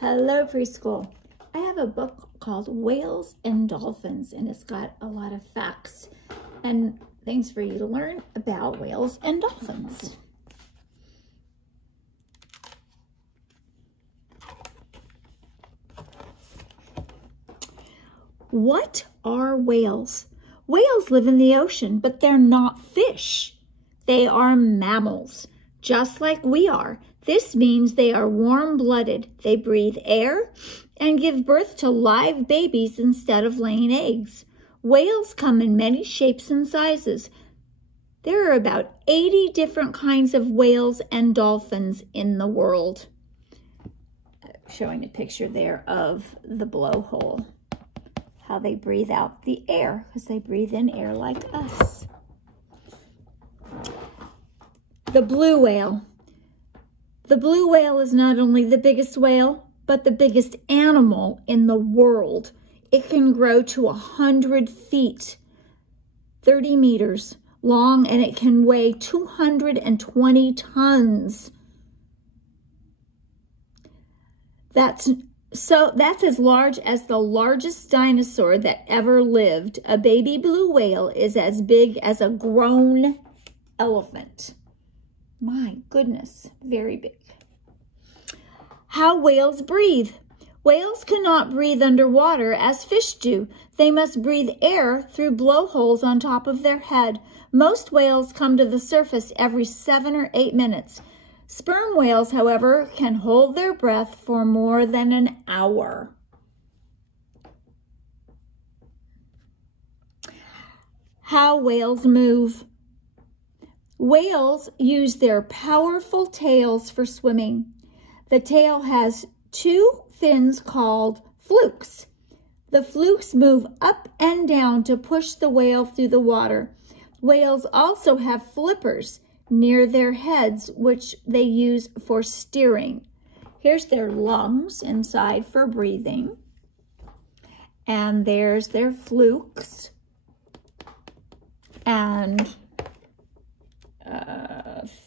Hello, preschool. I have a book called Whales and Dolphins, and it's got a lot of facts and things for you to learn about whales and dolphins. What are whales? Whales live in the ocean, but they're not fish. They are mammals, just like we are. This means they are warm-blooded. They breathe air and give birth to live babies instead of laying eggs. Whales come in many shapes and sizes. There are about 80 different kinds of whales and dolphins in the world. Showing a picture there of the blowhole, how they breathe out the air, because they breathe in air like us. The blue whale. The blue whale is not only the biggest whale, but the biggest animal in the world. It can grow to 100 feet, 30 meters long, and it can weigh 220 tons. That's as large as the largest dinosaur that ever lived. A baby blue whale is as big as a grown elephant. My goodness, very big. How whales breathe. Whales cannot breathe underwater as fish do. They must breathe air through blowholes on top of their head. Most whales come to the surface every 7 or 8 minutes. Sperm whales, however, can hold their breath for more than an hour. How whales move. Whales use their powerful tails for swimming. The tail has 2 fins called flukes. The flukes move up and down to push the whale through the water. Whales also have flippers near their heads, which they use for steering. Here's their lungs inside for breathing. And there's their flukes. And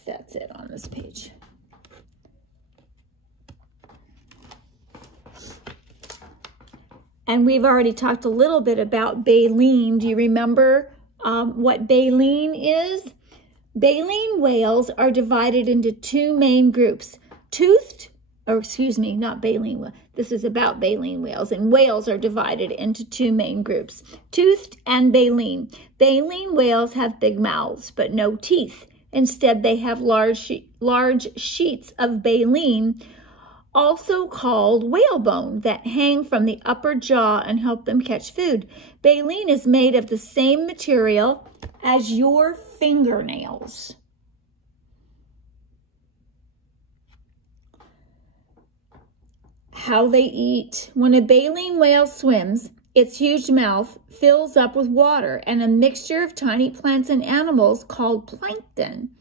that's it on this page. And we've already talked a little bit about baleen. Do you remember what baleen is? Baleen whales are divided into 2 main groups. Not baleen. This is about baleen whales. And whales are divided into 2 main groups, toothed and baleen. Baleen whales have big mouths, but no teeth. Instead, they have large sheets of baleen, also called whalebone, that hang from the upper jaw and help them catch food. Baleen is made of the same material as your fingernails. How they eat. When a baleen whale swims, its huge mouth fills up with water and a mixture of tiny plants and animals called plankton.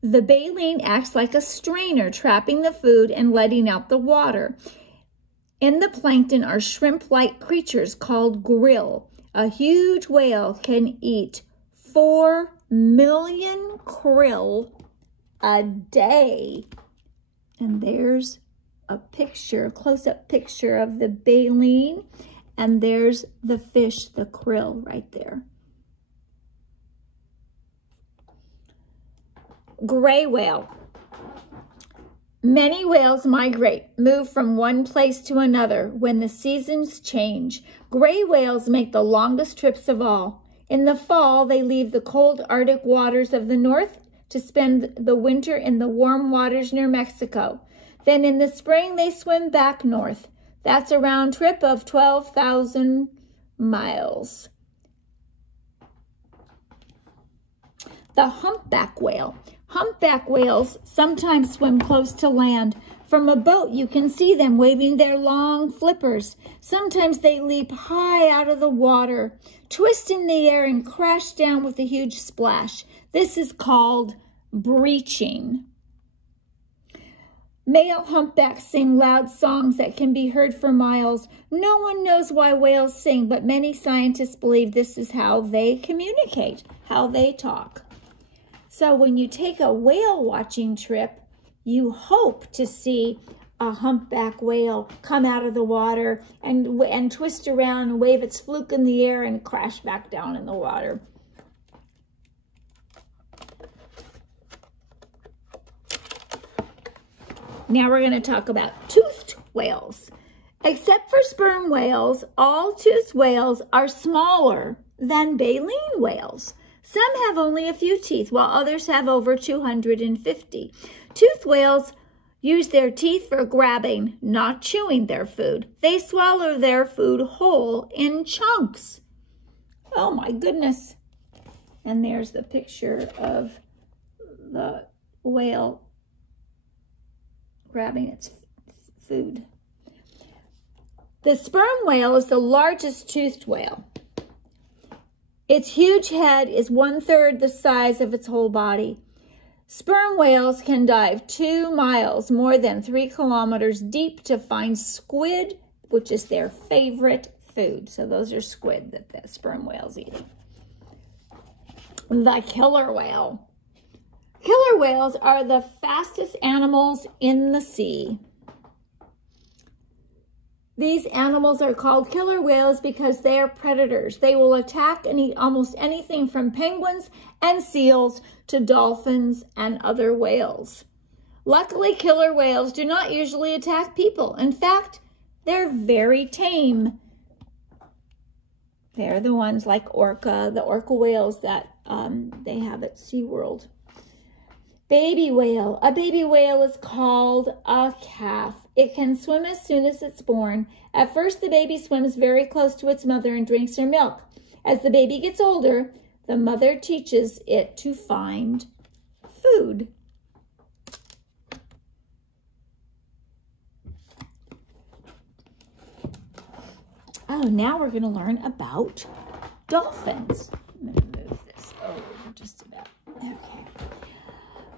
The baleen acts like a strainer, trapping the food and letting out the water. In the plankton are shrimp-like creatures called krill. A huge whale can eat 4 million krill a day. And there's a picture, close-up picture of the baleen, and there's the fish, the krill, right there. Gray whale. Many whales migrate, move from one place to another when the seasons change. Gray whales make the longest trips of all. In the fall, they leave the cold Arctic waters of the north to spend the winter in the warm waters near Mexico. Then in the spring, they swim back north. That's a round trip of 12,000 miles. The humpback whale. Humpback whales sometimes swim close to land. From a boat, you can see them waving their long flippers. Sometimes they leap high out of the water, twist in the air, and crash down with a huge splash. This is called breaching. Male humpbacks sing loud songs that can be heard for miles. No one knows why whales sing, but many scientists believe this is how they communicate, how they talk. So when you take a whale watching trip, you hope to see a humpback whale come out of the water and twist around and wave its fluke in the air and crash back down in the water. Now we're going to talk about toothed whales. Except for sperm whales, all toothed whales are smaller than baleen whales. Some have only a few teeth, while others have over 250. Toothed whales use their teeth for grabbing, not chewing their food. They swallow their food whole in chunks. Oh my goodness. And there's the picture of the whale grabbing its food. The sperm whale is the largest toothed whale. Its huge head is 1/3 the size of its whole body. Sperm whales can dive 2 miles, more than 3 kilometers deep, to find squid, which is their favorite food. So those are squid that the sperm whale's eating. The killer whale. Killer whales are the fastest animals in the sea. These animals are called killer whales because they are predators. They will attack and eat almost anything from penguins and seals to dolphins and other whales. Luckily, killer whales do not usually attack people. In fact, they're very tame. They're the ones like the orca whales that they have at SeaWorld. Baby whale. A baby whale is called a calf. It can swim as soon as it's born. At first, the baby swims very close to its mother and drinks her milk. As the baby gets older, the mother teaches it to find food. Oh, now we're going to learn about dolphins. I'm going to move this over just about. Okay.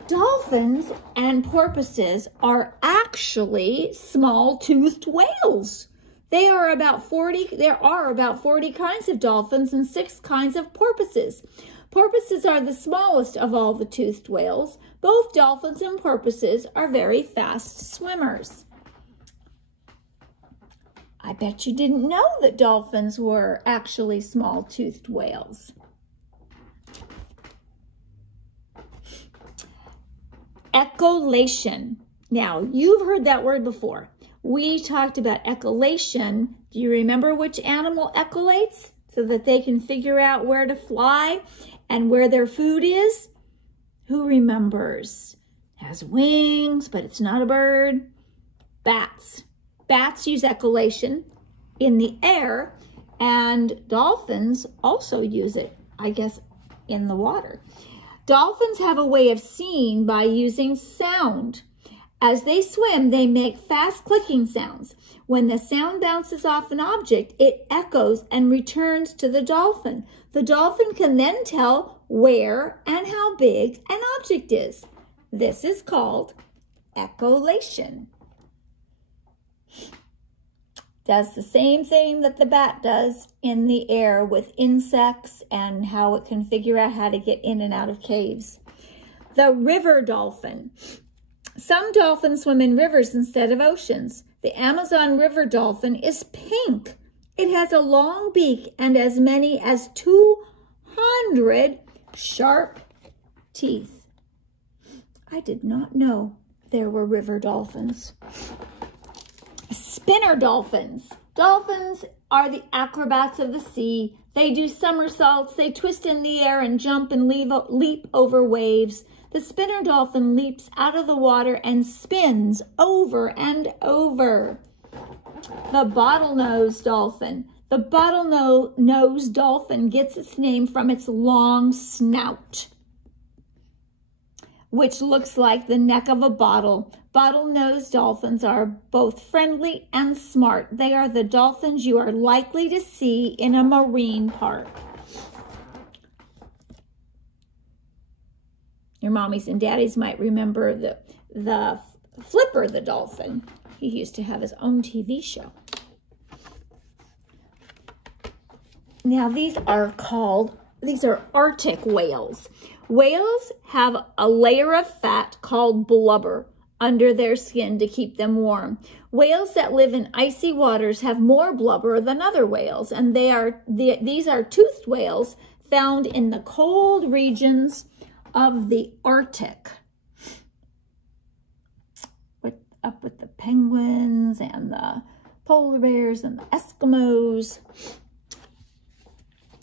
Dolphins and porpoises are actually small-toothed whales. There are about 40 kinds of dolphins and 6 kinds of porpoises. Porpoises are the smallest of all the toothed whales. Both dolphins and porpoises are very fast swimmers. I bet you didn't know that dolphins were actually small-toothed whales. Echolation. Now, you've heard that word before. We talked about echolation. Do you remember which animal echolates so that they can figure out where to fly and where their food is? Who remembers? It has wings, but it's not a bird. Bats. Bats use echolation in the air, and dolphins also use it, I guess, in the water. Dolphins have a way of seeing by using sound. As they swim, they make fast clicking sounds. When the sound bounces off an object, it echoes and returns to the dolphin. The dolphin can then tell where and how big an object is. This is called echolation. Does the same thing that the bat does in the air with insects and how it can figure out how to get in and out of caves. The river dolphin. Some dolphins swim in rivers instead of oceans. The Amazon river dolphin is pink. It has a long beak and as many as 200 sharp teeth. I did not know there were river dolphins. Spinner dolphins. Dolphins are the acrobats of the sea. They do somersaults, they twist in the air and jump and leap over waves. The spinner dolphin leaps out of the water and spins over and over. The bottlenose dolphin. The bottlenose dolphin gets its name from its long snout, which looks like the neck of a bottle. Bottlenose dolphins are both friendly and smart. They are the dolphins you are likely to see in a marine park. Your mommies and daddies might remember the Flipper the dolphin. He used to have his own TV show. Now these are Arctic whales. Whales have a layer of fat called blubber under their skin to keep them warm. Whales that live in icy waters have more blubber than other whales, and these are toothed whales found in the cold regions of the Arctic. Up with the penguins and the polar bears and the Eskimos.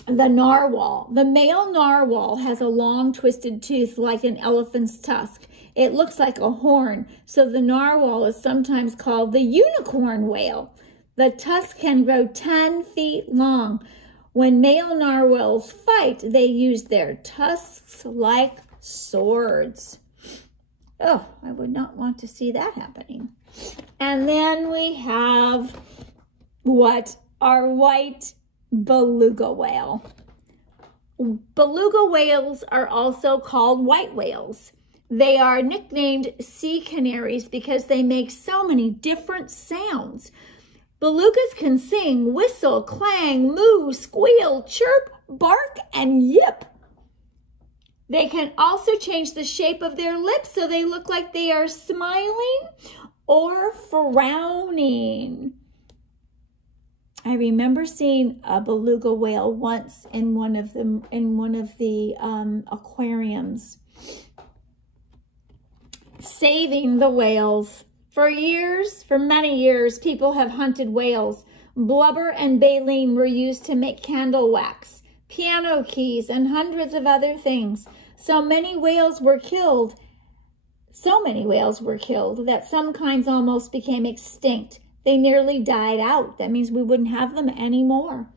The narwhal. The male narwhal has a long twisted tooth like an elephant's tusk. It looks like a horn, so the narwhal is sometimes called the unicorn whale. The tusk can grow 10 feet long. When male narwhals fight, they use their tusks like swords. Oh, I would not want to see that happening. And then we have our white beluga whale. Beluga whales are also called white whales. They are nicknamed sea canaries because they make so many different sounds. Belugas can sing, whistle, clang, moo, squeal, chirp, bark, and yip. They can also change the shape of their lips so they look like they are smiling or frowning. I remember seeing a beluga whale once in one of the aquariums, saving the whales. For many years, people have hunted whales. Blubber and baleen were used to make candle wax, piano keys, and hundreds of other things. So many whales were killed that some kinds almost became extinct. They nearly died out. That means we wouldn't have them anymore.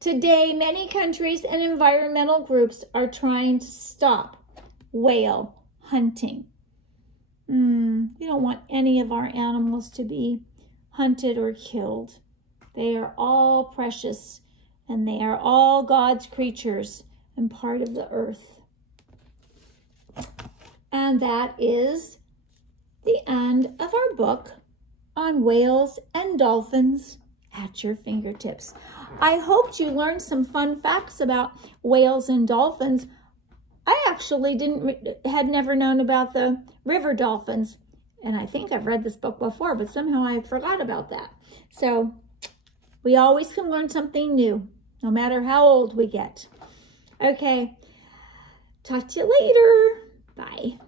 Today, many countries and environmental groups are trying to stop whale hunting. We don't want any of our animals to be hunted or killed. They are all precious, and they are all God's creatures and part of the earth. And that is the end of our book on whales and dolphins at your fingertips. I hoped you learned some fun facts about whales and dolphins. I actually had never known about the river dolphins, and I think I've read this book before, but somehow I forgot about that. So we always can learn something new, no matter how old we get. Okay, talk to you later. Bye.